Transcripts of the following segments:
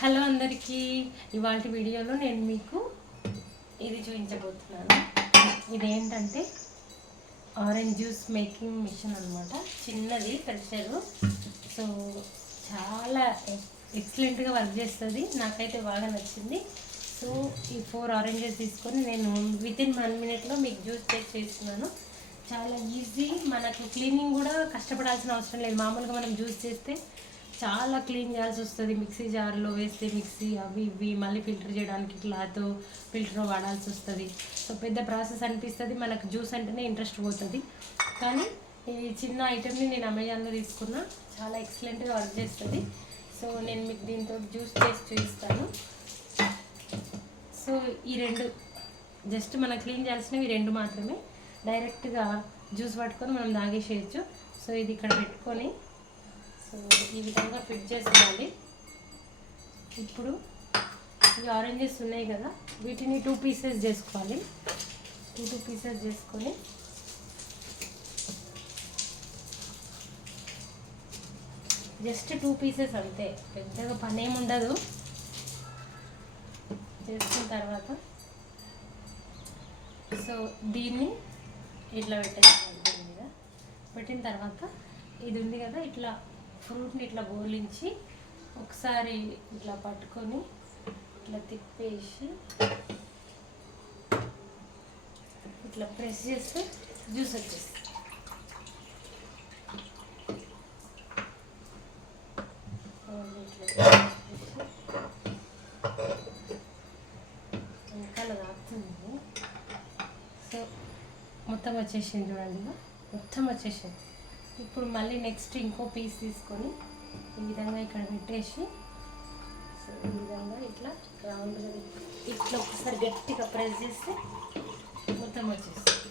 Hello అందరికీ, ఇవాళ వీడియోలో నేను మీకు ఇది చూపించబోతున్నాను. ఇదేంటంటే ఆరెంజ్ జ్యూస్ మేకింగ్ మిషన్ అనమాట. చిన్నది ప్రెషరు. సో చాలా ఎక్సలెంట్గా వర్క్ చేస్తుంది. నాకైతే బాగా నచ్చింది. సో ఈ 4 ఆరెంజెస్ తీసుకొని నేను వితిన్ 1 మినిట్లో మీకు జ్యూస్ చేస్తున్నాను. చాలా ఈజీ. మనకు క్లీనింగ్ కూడా కష్టపడాల్సిన అవసరం లేదు. మామూలుగా మనం జ్యూస్ చేస్తే చాలా క్లీన్ చేయాల్సి వస్తుంది. మిక్సీ జార్లో వేస్తే మిక్సీ అవి ఇవి మళ్ళీ ఫిల్టర్ చేయడానికి క్లాత్ ఫిల్టర్ వాడాల్సి వస్తుంది. సో పెద్ద ప్రాసెస్ అనిపిస్తుంది. మనకు జ్యూస్ అంటేనే ఇంట్రెస్ట్ పోతుంది. కానీ ఈ చిన్న ఐటెంని నేను అమెజాన్లో తీసుకున్నా. చాలా ఎక్సలెంట్గా వర్క్ చేస్తుంది. సో నేను మీకు దీంతో జ్యూస్ చేసి చూపిస్తాను. సో ఈ 2 జస్ట్ మనం క్లీన్ చేయాల్సినవి 2 మాత్రమే. డైరెక్ట్గా జ్యూస్ పట్టుకొని మనం తాగేసేయచ్చు. సో ఇది ఇక్కడ పెట్టుకొని సో ఈ విధంగా ఫిట్ చేసుకోవాలి. ఇప్పుడు ఈ ఆరెంజెస్ ఉన్నాయి కదా, వీటిని 2 పీసెస్ చేసుకోవాలి. 2 పీసెస్ చేసుకొని జస్ట్ 2 పీసెస్ అంతే, పెద్దగా పని ఏమి ఉండదు. చేసుకున్న తర్వాత సో దీన్ని ఇట్లా పెట్టేసుకోవాలి. దీని మీద పెట్టిన తర్వాత ఇది ఉంది కదా, ఇట్లా ఫ్రూట్ని ఇట్లా బోలించి ఒకసారి ఇట్లా పట్టుకొని ఇట్లా తిప్పేసి ఇట్లా ప్రెస్ చేస్తే జ్యూస్ వచ్చేస్తుంది. వెనకాల తాగుతుంది. సో మొత్తం వచ్చేసింది చూడండి, మొత్తం వచ్చేసింది. ఇప్పుడు మళ్ళీ నెక్స్ట్ ఇంకో పీస్ తీసుకొని ఈ విధంగా ఇక్కడ పెట్టేసి సో ఈ విధంగా ఇట్లా రౌండ్గా ఇట్లా ఒకసారి గట్టిగా ప్రెస్ చేస్తే మొత్తం వచ్చేస్తుంది.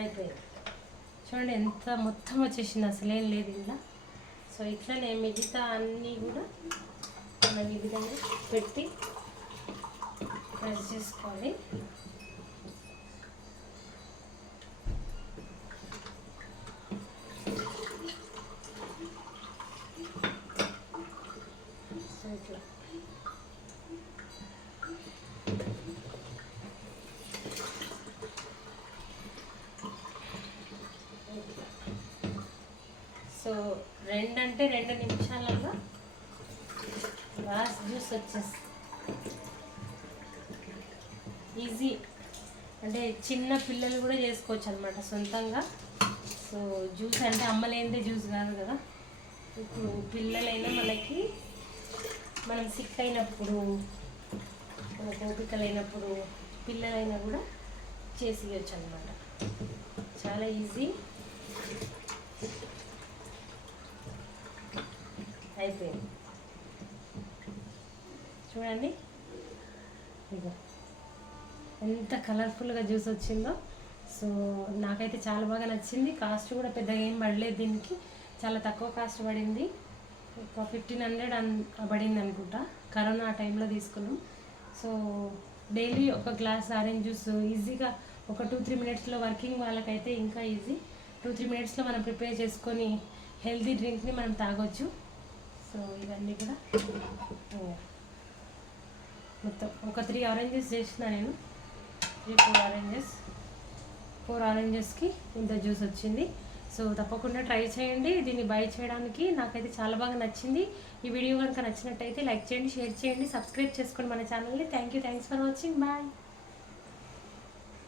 అయిపోయింది. చూడండి ఎంత మొత్తం వచ్చేసింది, అసలేం లేదు ఇలా. సో ఇట్లనే మిగతా అన్నీ కూడా మనం ఈ విధంగా పెట్టి ప్రెస్ చేసుకోవాలి. సో 2 అంటే 2 నిమిషాలలో గ్లాస్ జ్యూస్ వచ్చేస్తుంది. ఈజీ, అంటే చిన్న పిల్లలు కూడా చేసుకోవచ్చు అనమాట సొంతంగా. సో జ్యూస్ అంటే అమ్మలేనిదే జ్యూస్ కాదు కదా. ఇప్పుడు పిల్లలైనా మనకి మనం సిక్ అయినప్పుడు, మనకు ఓపిక లేనప్పుడు పిల్లలైనా కూడా చేసేయచ్చు అనమాట. చాలా ఈజీ. అయిపోయింది చూడండి, ఇక ఎంత కలర్ఫుల్గా జ్యూస్ వచ్చిందో. సో నాకైతే చాలా బాగా నచ్చింది. కాస్ట్ కూడా పెద్దగా ఏం పడలేదు, దీనికి చాలా తక్కువ కాస్ట్ పడింది. ఒక 1500 పడింది అనుకుంటా. కరోనా టైంలో తీసుకున్నాం. సో డైలీ ఒక గ్లాస్ ఆరెంజ్ జ్యూస్ ఈజీగా ఒక 2-3 మినిట్స్లో, వర్కింగ్ వాళ్ళకైతే ఇంకా ఈజీ. 2-3 మినిట్స్లో మనం ప్రిపేర్ చేసుకొని హెల్తీ డ్రింక్ని మనం తాగొచ్చు. సో ఇవన్నీ కూడా మొత్తం ఒక 3 ఆరెంజెస్ చేసిన నేను. 4 ఆరెంజెస్, 4 ఆరెంజెస్కి ఇంత జ్యూస్ వచ్చింది. సో తప్పకుండా ట్రై చేయండి. దీన్ని బై చేయడానికి నాకైతే చాలా బాగా నచ్చింది. ఈ వీడియో కనుక నచ్చినట్టయితే లైక్ చేయండి, షేర్ చేయండి, సబ్స్క్రైబ్ చేసుకోండి మన ఛానల్ని. Thanks for watching. బాయ్.